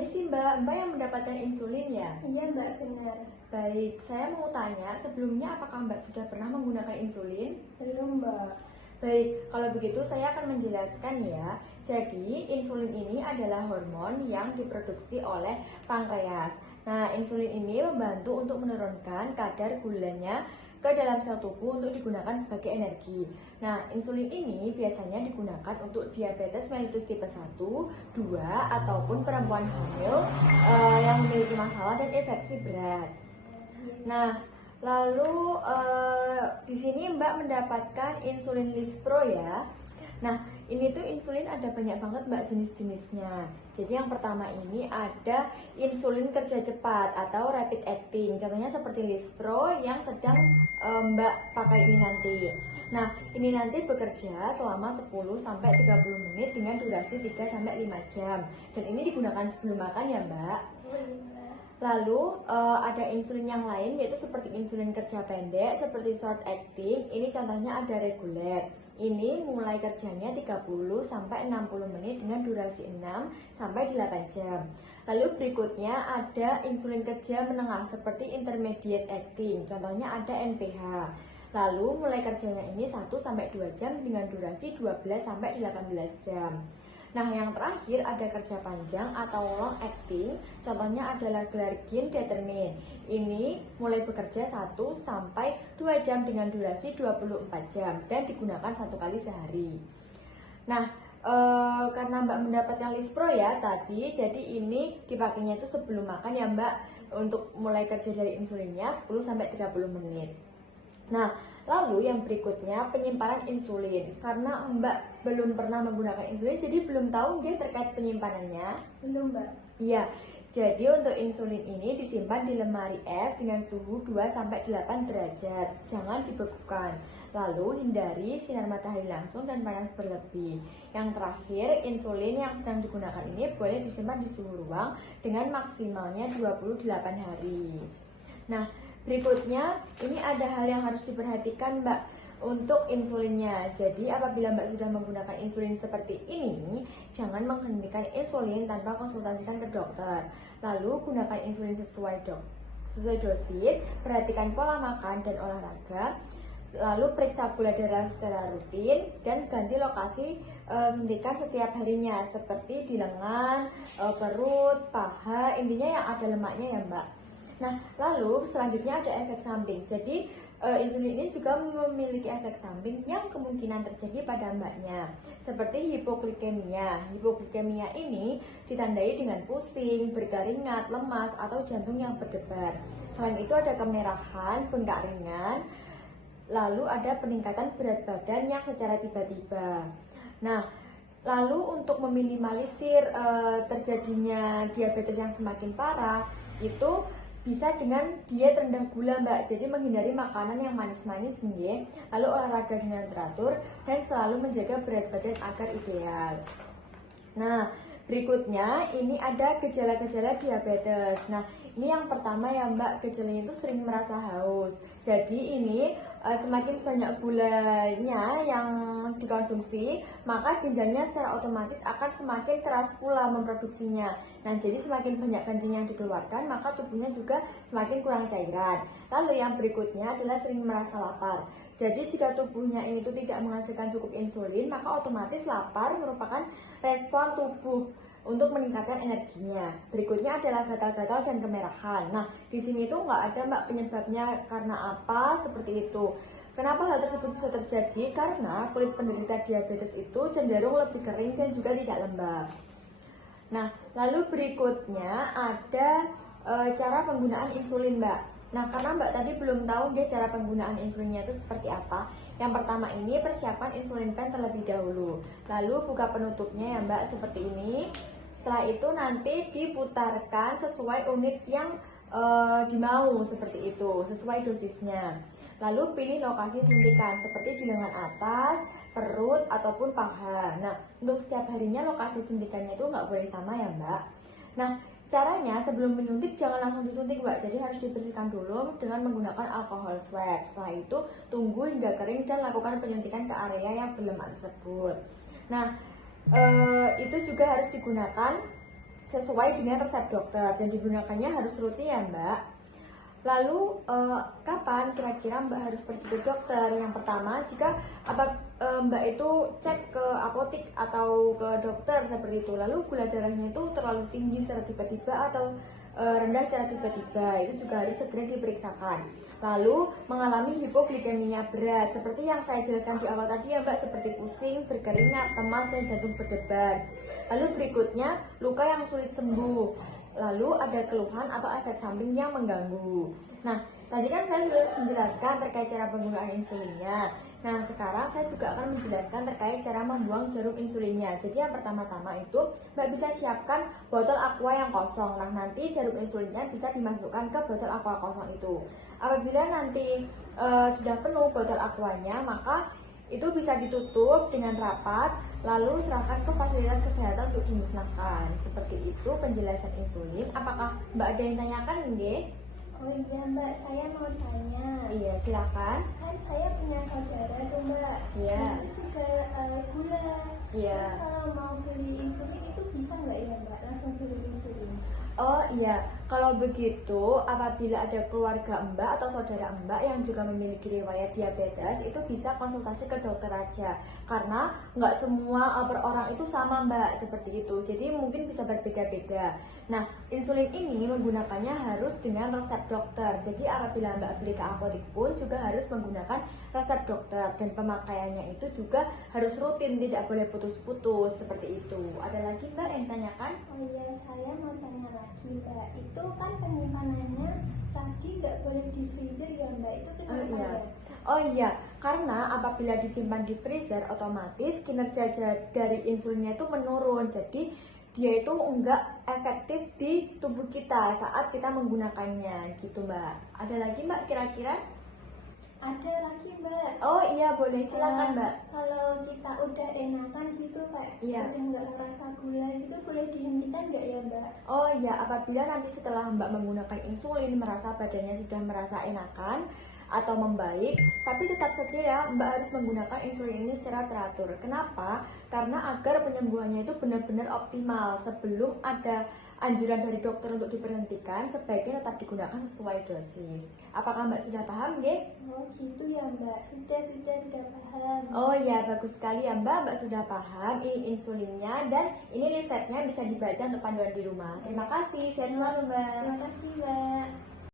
Permisi Mbak, Mbak yang mendapatkan insulin ya? Iya Mbak, benar. Baik, saya mau tanya sebelumnya apakah Mbak sudah pernah menggunakan insulin? Belum Mbak. Baik, kalau begitu saya akan menjelaskan ya. Jadi, insulin ini adalah hormon yang diproduksi oleh pankreas. Nah, insulin ini membantu untuk menurunkan kadar gulanya ke dalam sel tubuh untuk digunakan sebagai energi. Nah, insulin ini biasanya digunakan untuk diabetes mellitus tipe 1, 2, ataupun perempuan hamil yang memiliki masalah dan infeksi berat. Nah, lalu di sini Mbak mendapatkan insulin Lispro ya. Nah, ini tuh insulin ada banyak banget Mbak jenis-jenisnya. Jadi yang pertama ini ada insulin kerja cepat atau rapid acting. Contohnya seperti Lispro yang sedang Mbak pakai ini nanti. Nah, ini nanti bekerja selama 10 sampai 30 menit dengan durasi 3 sampai 5 jam. Dan ini digunakan sebelum makan ya, Mbak. Lalu ada insulin yang lain yaitu seperti insulin kerja pendek seperti short acting. Ini contohnya ada reguler. Ini mulai kerjanya 30 sampai 60 menit dengan durasi 6 sampai 8 jam. Lalu berikutnya ada insulin kerja menengah seperti intermediate acting. Contohnya ada NPH. Lalu mulai kerjanya ini 1 sampai 2 jam dengan durasi 12 sampai 18 jam. Nah, yang terakhir ada kerja panjang atau long acting, contohnya adalah glargine determin. Ini mulai bekerja 1 sampai 2 jam dengan durasi 24 jam dan digunakan 1 kali sehari. Nah, karena Mbak mendapatkan Lispro ya tadi, jadi ini dipakainya itu sebelum makan ya Mbak, untuk mulai kerja dari insulinnya 10 sampai 30 menit. Nah, lalu yang berikutnya penyimpanan insulin. Karena Mbak belum pernah menggunakan insulin, jadi belum tahu dia terkait penyimpanannya. Belum Mbak. Iya, jadi untuk insulin ini disimpan di lemari es dengan suhu 2-8 derajat. Jangan dibekukan. Lalu hindari sinar matahari langsung dan panas berlebih. Yang terakhir, insulin yang sedang digunakan ini boleh disimpan di suhu ruang dengan maksimalnya 28 hari. Nah, berikutnya, ini ada hal yang harus diperhatikan Mbak untuk insulinnya. Jadi apabila Mbak sudah menggunakan insulin seperti ini, jangan menghentikan insulin tanpa konsultasikan ke dokter. Lalu gunakan insulin sesuai dosis, perhatikan pola makan dan olahraga. Lalu periksa gula darah secara rutin dan ganti lokasi suntikan setiap harinya seperti di lengan, perut, paha, intinya yang ada lemaknya ya Mbak. Nah, lalu selanjutnya ada efek samping. Jadi, insulin ini juga memiliki efek samping yang kemungkinan terjadi pada mbaknya. Seperti hipoglikemia. Hipoglikemia ini ditandai dengan pusing, berkeringat, lemas, atau jantung yang berdebar. Selain itu ada kemerahan, bengkak ringan, lalu ada peningkatan berat badan yang secara tiba-tiba. Nah, lalu untuk meminimalisir terjadinya diabetes yang semakin parah, itu bisa dengan diet rendah gula Mbak. Jadi menghindari makanan yang manis-manis nih, lalu olahraga dengan teratur dan selalu menjaga berat badan agar ideal. Nah, berikutnya ini ada gejala-gejala diabetes. Nah, ini yang pertama ya Mbak, gejalanya itu sering merasa haus. Jadi ini semakin banyak gulanya yang dikonsumsi, maka ginjalnya secara otomatis akan semakin keras pula memproduksinya. Nah, jadi semakin banyak kencing yang dikeluarkan, maka tubuhnya juga semakin kurang cairan. Lalu yang berikutnya adalah sering merasa lapar. Jadi jika tubuhnya ini tuh tidak menghasilkan cukup insulin, maka otomatis lapar merupakan respon tubuh untuk meningkatkan energinya. Berikutnya adalah gatal-gatal dan kemerahan. Nah, di sini tuh nggak ada Mbak penyebabnya karena apa seperti itu. Kenapa hal tersebut bisa terjadi? Karena kulit penderita diabetes itu cenderung lebih kering dan juga tidak lembab. Nah, lalu berikutnya ada cara penggunaan insulin Mbak. Nah, karena Mbak tadi belum tahu dia cara penggunaan insulinnya itu seperti apa. Yang pertama ini persiapkan insulin pen terlebih dahulu. Lalu buka penutupnya ya Mbak seperti ini. Setelah itu nanti diputarkan sesuai unit yang dimau seperti itu, sesuai dosisnya. Lalu pilih lokasi suntikan seperti di lengan atas, perut, ataupun paha. Nah, untuk setiap harinya lokasi suntikannya itu nggak boleh sama ya Mbak. Nah, caranya sebelum menyuntik jangan langsung disuntik Mbak, jadi harus dibersihkan dulu dengan menggunakan alkohol swab. Setelah itu tunggu hingga kering dan lakukan penyuntikan ke area yang berlemak tersebut. Nah, itu juga harus digunakan sesuai dengan resep dokter dan digunakannya harus rutin ya Mbak. Lalu kapan kira-kira Mbak harus pergi ke dokter? Yang pertama, jika Mbak itu cek ke apotik atau ke dokter seperti itu, lalu gula darahnya itu terlalu tinggi secara tiba-tiba atau rendah secara tiba-tiba, itu juga harus segera diperiksakan. Lalu mengalami hipoglikemia berat, seperti yang saya jelaskan di awal tadi ya Mbak, seperti pusing, berkeringat, cemas, dan jantung berdebar. Lalu berikutnya, luka yang sulit sembuh. Lalu ada keluhan atau efek samping yang mengganggu. Nah, tadi kan saya sudah menjelaskan terkait cara penggunaan insulinnya. Nah, sekarang saya juga akan menjelaskan terkait cara membuang jarum insulinnya. Jadi yang pertama-tama itu, Mbak bisa siapkan botol aqua yang kosong. Nah, nanti jarum insulinnya bisa dimasukkan ke botol aqua kosong itu. Apabila nanti sudah penuh botol aquanya, maka itu bisa ditutup dengan rapat, lalu serahkan ke fasilitas kesehatan untuk dimusnahkan. Seperti itu penjelasan insulin. Apakah Mbak ada yang tanyakan, Nge? Oh iya Mbak, saya mau tanya. Iya, silakan. Kan saya punya saudara tuh Mbak. Iya. Dia itu juga gula. Iya. Terus kalau mau beli insulin itu bisa nggak ya Mbak? Langsung beli insulin. Oh iya, kalau begitu apabila ada keluarga Mbak atau saudara Mbak yang juga memiliki riwayat diabetes, itu bisa konsultasi ke dokter aja. Karena nggak semua per orang itu sama Mbak, seperti itu. Jadi mungkin bisa berbeda-beda. Nah, insulin ini menggunakannya harus dengan resep dokter. Jadi apabila Mbak beli ke apotik pun juga harus menggunakan resep dokter. Dan pemakaiannya itu juga harus rutin, tidak boleh putus-putus, seperti itu. Ada lagi Mbak yang tanyakan? Oh iya, saya mau tanya lagi Mbak. Itu kan penyimpanannya tadi nggak boleh di freezer ya Mbak? Itu kenapa ya? Oh iya, karena apabila disimpan di freezer, otomatis kinerja dari insulinnya itu menurun. Jadi dia itu enggak efektif di tubuh kita saat kita menggunakannya, gitu Mbak. Ada lagi Mbak kira-kira? Ada lagi Mbak. Oh iya, boleh, silakan Mbak. Kalau kita udah enakan gitu kayak Iya. udah nggak ngerasa gula gitu, boleh dihentikan nggak ya Mbak? Oh iya, apabila nanti setelah Mbak menggunakan insulin merasa badannya sudah merasa enakan atau membaik, tapi tetap saja ya Mbak harus menggunakan insulin ini secara teratur. Kenapa? Karena agar penyembuhannya itu benar-benar optimal. Sebelum ada anjuran dari dokter untuk diberhentikan, sebaiknya tetap digunakan sesuai dosis. Apakah Mbak sudah paham, Ge? Oh gitu ya Mbak, sudah paham. Oh ya, bagus sekali ya Mbak sudah paham. Ini insulinnya dan ini resepnya bisa dibaca untuk panduan di rumah. Terima kasih, sehat selalu Mbak. Terima kasih Mbak.